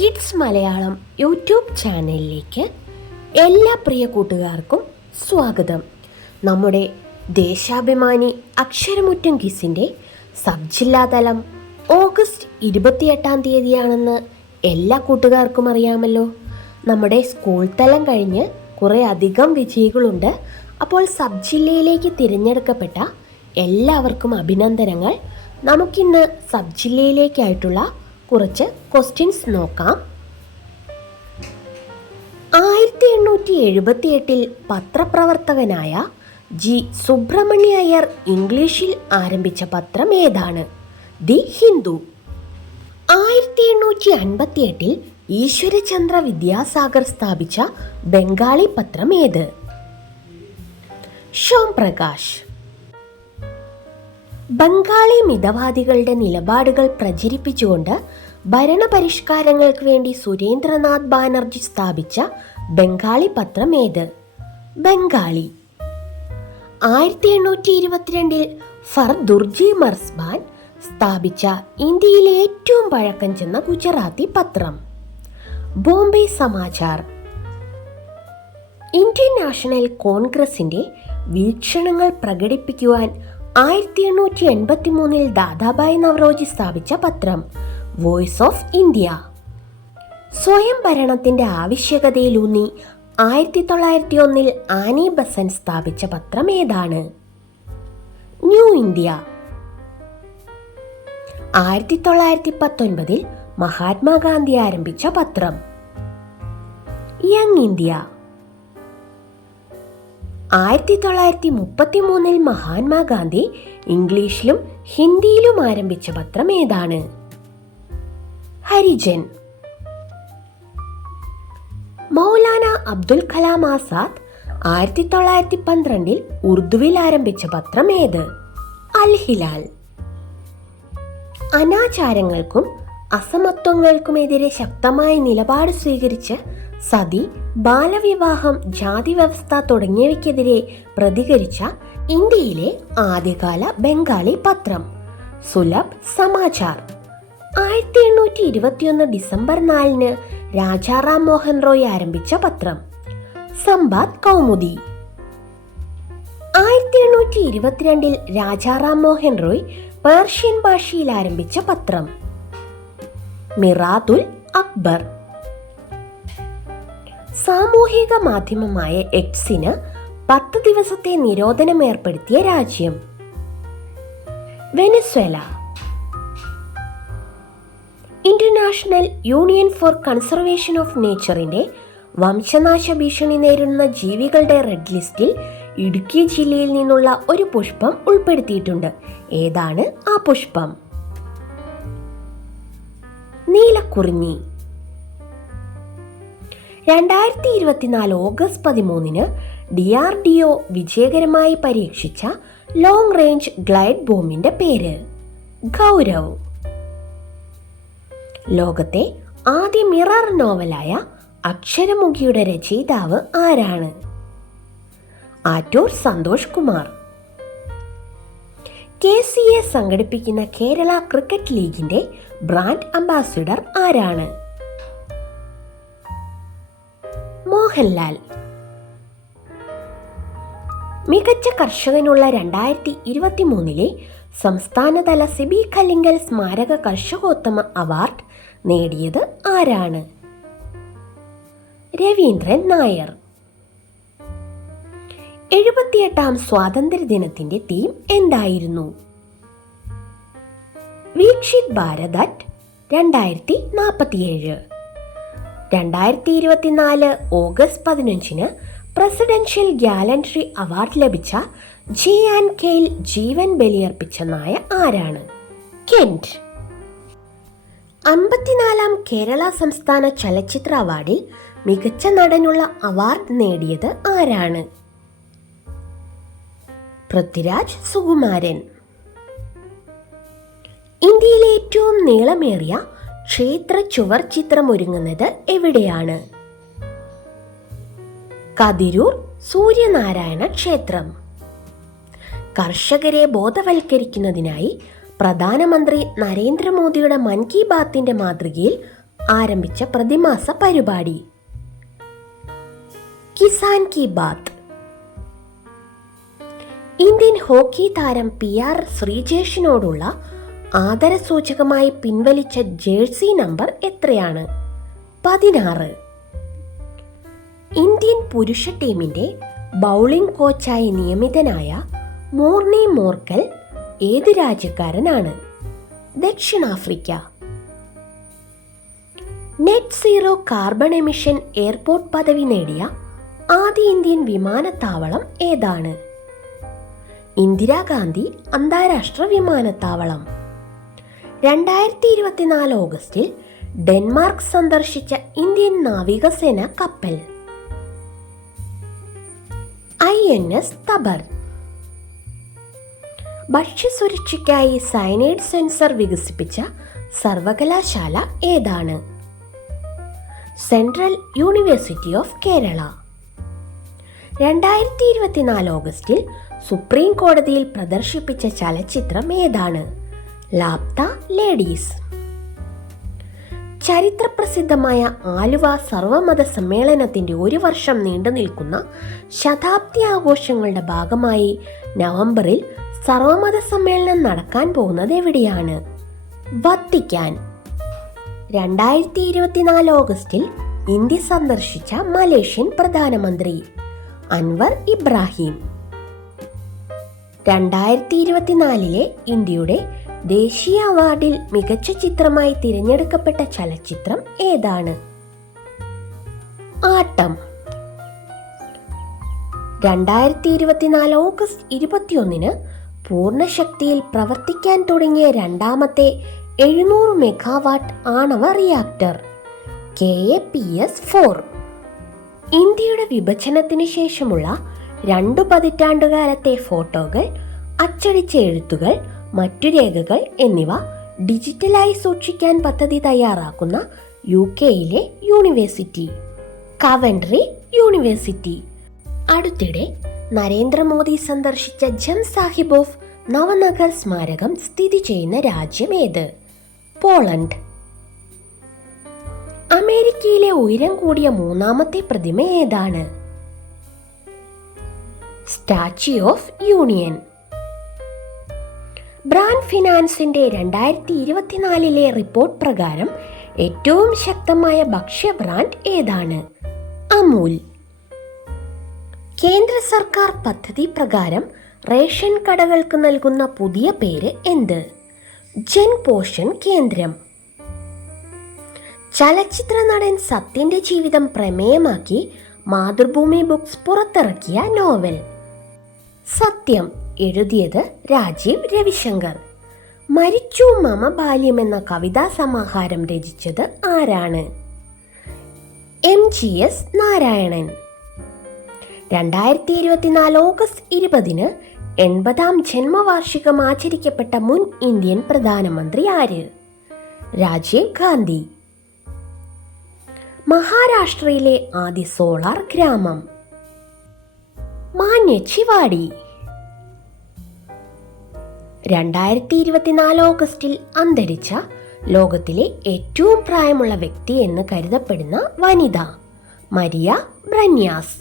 Kids Malayalam YouTube ചാനലിലേക്ക് എല്ലാ പ്രിയ കൂട്ടുകാർക്കും സ്വാഗതം. നമ്മുടെ ദേശാഭിമാനി അക്ഷരമുറ്റം ക്വിസിൻ്റെ സബ് ജില്ലാതലം ഓഗസ്റ്റ് 28 എല്ലാ കൂട്ടുകാർക്കും അറിയാമല്ലോ. നമ്മുടെ സ്കൂൾ തലം കഴിഞ്ഞ് കുറേ അധികം വിജയികളുണ്ട്. അപ്പോൾ സബ് ജില്ലയിലേക്ക് തിരഞ്ഞെടുക്കപ്പെട്ട എല്ലാവർക്കും അഭിനന്ദനങ്ങൾ. നമുക്കിന്ന് സബ് ജില്ലയിലേക്കായിട്ടുള്ള കുറച്ച് ക്വസ്റ്റ്യൻസ് നോക്കാം. 1878 പത്രപ്രവർത്തകനായ ജി സുബ്രഹ്മണ്യ അയ്യർ ഇംഗ്ലീഷിൽ ആരംഭിച്ച പത്രം ഏതാണ്? ദി ഹിന്ദു. 1858 ഈശ്വരചന്ദ്ര വിദ്യാസാഗർ സ്ഥാപിച്ച ബംഗാളി പത്രം ഏത്? ഷോം പ്രകാശ്. ബംഗാളി മിതവാദികളുടെ നിലപാടുകൾ പ്രചരിപ്പിച്ചുകൊണ്ട് ഭരണപരിഷ്കാരങ്ങൾക്ക് വേണ്ടി സുരേന്ദ്രനാഥ് ബാനർജി സ്ഥാപിച്ച ബംഗാളി പത്രം ഏത്? ബംഗാളി. 1822 ഫർദുർജി മർസ്ബാൻ സ്ഥാപിച്ച ഇന്ത്യയിലെ ഏറ്റവും പഴക്കം ചെന്ന ഗുജറാത്തി പത്രം? ബോംബെ സമാചാർ. ഇന്ത്യൻ നാഷണൽ കോൺഗ്രസിന്റെ വീക്ഷണങ്ങൾ പ്രകടിപ്പിക്കുവാൻ 1883 ദാദാഭായ് നവറോജി സ്ഥാപിച്ച പത്രം? Voice of India. സ്വയം ഭരണത്തിന്റെ ആവശ്യകതയിലൂന്നി 1901 ആനി ബസന്റ് സ്ഥാപിച്ച പത്രം ഏതാണ്? New India. 1919 മഹാത്മാഗാന്ധി ആരംഭിച്ച പത്രം? Young India. 1933 മഹാത്മാഗാന്ധി ഇംഗ്ലീഷിലും ഹിന്ദിയിലും ആരംഭിച്ച പത്രം ഏതാണ്? ഹരിജൻ. മൗലാന അബ്ദുൽ കലാം ആസാദ് 1912 ഉറുദുവിൽ ആരംഭിച്ച പത്രം ഏത്? അൽ ഹിലാൽ. അനാചാരങ്ങൾക്കും അസമത്വങ്ങൾക്കുമെതിരെ ശക്തമായ നിലപാട് സ്വീകരിച്ച് സതി, ബാലവിവാഹം, ജാതി വ്യവസ്ഥ തുടങ്ങിയവയ്ക്കെതിരെ പ്രതികരിച്ച ഇന്ത്യയിലെ ആദ്യകാല ബംഗാളി പത്രം? സുലഭ് സമാചാർ. 1821 ഡിസംബർ 4 രാജാറാം മോഹൻ റോയ് ആരംഭിച്ച പത്രം? സംബാദ് കൗമുദി. 1822 രാജാറാം മോഹൻ റോയ് പേർഷ്യൻ ഭാഷയിൽ ആരംഭിച്ച പത്രം? മിറാദുൽ അക്ബർ. സാമൂഹിക മാധ്യമമായ എക്സിന് 10 ദിവസത്തെ നിരോധനം ഏർപ്പെടുത്തിയ രാജ്യം? Venezuela. International union for conservation of നേച്ചറിന്റെ വംശനാശ ഭീഷണി നേരിടുന്ന ജീവികളുടെ റെഡ് ലിസ്റ്റിൽ ഇടുക്കി ജില്ലയിൽ നിന്നുള്ള ഒരു പുഷ്പം ഉൾപ്പെടുത്തിയിട്ടുണ്ട്. ഏതാണ് ആ പുഷ്പം? നീലക്കുറിഞ്ഞി. 2024 ഓഗസ്റ്റ് 13 DRDO വിജയകരമായി പരീക്ഷിച്ച ലോങ് റേഞ്ച് ഗ്ലൈഡ് ബോംബിന്റെ പേര്? ഗൗരവ്. ലോകത്തെ ആദ്യ മിറർ നോവലായ അക്ഷരമുഖിയുടെ രചയിതാവ് ആരാണ്? ആറ്റൂർ സന്തോഷ് കുമാർ. KCA സംഘടിപ്പിക്കുന്ന കേരള ക്രിക്കറ്റ് ലീഗിന്റെ ബ്രാൻഡ് അംബാസിഡർ ആരാണ്? മോഹൻലാൽ. മികച്ച കർഷകനുള്ള 2023 സംസ്ഥാനതല സിബി കല്ലിങ്കൽ സ്മാരക കർഷകോത്തമ അവാർഡ് നേടിയത് ആരാണ്? രവീന്ദ്രൻ നായർ. 78ാം സ്വാതന്ത്ര്യദിനത്തിന്റെ തീം എന്തായിരുന്നു? Viksit Bharat at 2047. 2024 August 15 presidential gallantry award ലഭിച്ച JNKയിൽ ജീവൻ ബലിയർപ്പിച്ച നായ ആരാണ്? കെന്റ്. 54ാം കേരള സംസ്ഥാന ചലച്ചിത്ര അവാർഡിൽ മികച്ച നടനുള്ള അവാർഡ് നേടിയത് ആരാണ്? പൃഥ്വിരാജ് സുകുമാരൻ. ഇന്ത്യയിലെ ഏറ്റവും നീളമേറിയ ക്ഷേത്ര ചുവർ ചിത്രം ഒരുങ്ങുന്നത് എവിടെയാണ്? കതിരൂർ സൂര്യനാരായണ ക്ഷേത്രം. കർഷകരെ ബോധവൽക്കരിക്കുന്നതിനായി പ്രധാനമന്ത്രി നരേന്ദ്രമോദിയുടെ മൻ കി ബാത്തിന്റെ മാതൃകയിൽ ആരംഭിച്ച പ്രതിമാസ പരിപാടി. കിസാൻ കി ബാത്ത്. ഇന്ത്യൻ ഹോക്കി താരം PR ശ്രീജേഷിനോടുള്ള ആദരസൂചകമായി പിൻവലിച്ച ജേഴ്സി നമ്പർ എത്രയാണ്? 16. ഇന്ത്യൻ പുരുഷ ടീമിന്റെ ബൗളിംഗ് കോച്ചായി നിയമിതനായ മോർണി മോർക്കൽ ഏത് രാജ്യക്കാരനാണ്? ദക്ഷിണാഫ്രിക്ക. Net zero carbon emission airport പദവി നേടിയ ആദ്യ ഇന്ത്യൻ വിമാനത്താവളം ഏതാണ്? ഇന്ദിരാഗാന്ധി അന്താരാഷ്ട്ര വിമാനത്താവളം. 2024 ഓഗസ്റ്റിൽ ഡെൻമാർക്ക് സന്ദർശിച്ച ഇന്ത്യൻ നാവികസേന കപ്പൽ INS തബർ. ഭക്ഷ്യസുരക്ഷയ്ക്കായി സയനൈഡ് സെൻസർ വികസിപ്പിച്ച സർവകലാശാല ഏതാണ്? Central university of Kerala. 2024 ഓഗസ്റ്റിൽ സുപ്രീം കോടതിയിൽ പ്രദർശിപ്പിച്ച ചലച്ചിത്രം ഏതാണ്? ലാപ്ത ലേഡീസ്. ചരിത്രപ്രസിദ്ധമായ ആലുവ സർവമത സമ്മേളനത്തിന്റെ 1 വർഷം നീണ്ടു നിൽക്കുന്ന ശതാബ്ദി ആഘോഷങ്ങളുടെ ഭാഗമായി നവംബറിൽ സർവമത സമ്മേളനം നടക്കാൻ പോകുന്നത് എവിടെയാണ്? വത്തിക്കാൻ. 2024 ഓഗസ്റ്റിൽ ഇന്ത്യ സന്ദർശിച്ച മലേഷ്യൻ പ്രധാനമന്ത്രി അൻവർ ഇബ്രാഹിം. 2024 ഇന്ത്യയുടെ ദേശീയ അവാർഡിൽ മികച്ച ചിത്രമായി തിരഞ്ഞെടുക്കപ്പെട്ട ചലച്ചിത്രം ഏതാണ്? ആട്ടം. 2024 ഓഗസ്റ്റ് 21 പൂർണ്ണശക്തിയിൽ പ്രവർത്തിക്കാൻ തുടങ്ങിയ രണ്ടാമത്തെ 700 മെഗാവാട്ട് ആണവ റിയാക്ടർ KAPS-4. ഇന്ത്യയുടെ വിഭജനത്തിന് ശേഷമുള്ള 2 പതിറ്റാണ്ടുകാലത്തെ ഫോട്ടോകൾ, അച്ചടിച്ച എഴുത്തുകൾ, മറ്റു രേഖകൾ എന്നിവ ഡിജിറ്റലായി സൂക്ഷിക്കാൻ പദ്ധതി തയ്യാറാക്കുന്ന UKയിലെ യൂണിവേഴ്സിറ്റി കവൻട്രി യൂണിവേഴ്സിറ്റി. അടുത്തിടെ നരേന്ദ്രമോദി സന്ദർശിച്ച ജം സാഹിബ് ഓഫ് നവനഗർ സ്മാരകം സ്ഥിതി ചെയ്യുന്ന രാജ്യം ഏത്? പോളണ്ട്. അമേരിക്കയിലെ ഉയരം കൂടിയ 3ാമത്തെ പ്രതിമ ഏതാണ്? Statue of union. ബ്രാൻഡ് ഫിനാൻസിന്റെ 2024 റിപ്പോർട്ട് പ്രകാരം ഏറ്റവും ശക്തമായ ഭക്ഷ്യ ബ്രാൻഡ് ഏതാണ്? അമൂൽ. കേന്ദ്ര സർക്കാർ പദ്ധതി പ്രകാരം റേഷൻ കടകൾക്ക് നൽകുന്ന പുതിയ പേര് എന്ത്? ജൻ പോഷൻ കേന്ദ്രം. ചലച്ചിത്ര നടൻ സത്യന്റെ ജീവിതം പ്രമേയമാക്കി മാതൃഭൂമി ബുക്സ് പുറത്തിറക്കിയ നോവൽ സത്യം എഴുതിയത് രാജീവ് രവിശങ്കർ. മരിച്ചു മമ ബാല്യം എന്ന കവിതാ സമാഹാരം രചിച്ചത് ആരാണ്? MGS നാരായണൻ. 2024 ഓഗസ്റ്റ് 20 80ാം ജന്മവാർഷികം ആചരിക്കപ്പെട്ട മുൻ ഇന്ത്യൻ പ്രധാനമന്ത്രി ആര്? രാജീവ് ഗാന്ധി. മഹാരാഷ്ട്രയിലെ ആദ്യ സോളാർ ഗ്രാമം മാന്യച്ചിവാടി. 2024 ഓഗസ്റ്റിൽ അന്തരിച്ച ലോകത്തിലെ ഏറ്റവും പ്രായമുള്ള വ്യക്തി എന്ന് കരുതപ്പെടുന്ന വനിത മരിയ ബ്രന്യാസ്.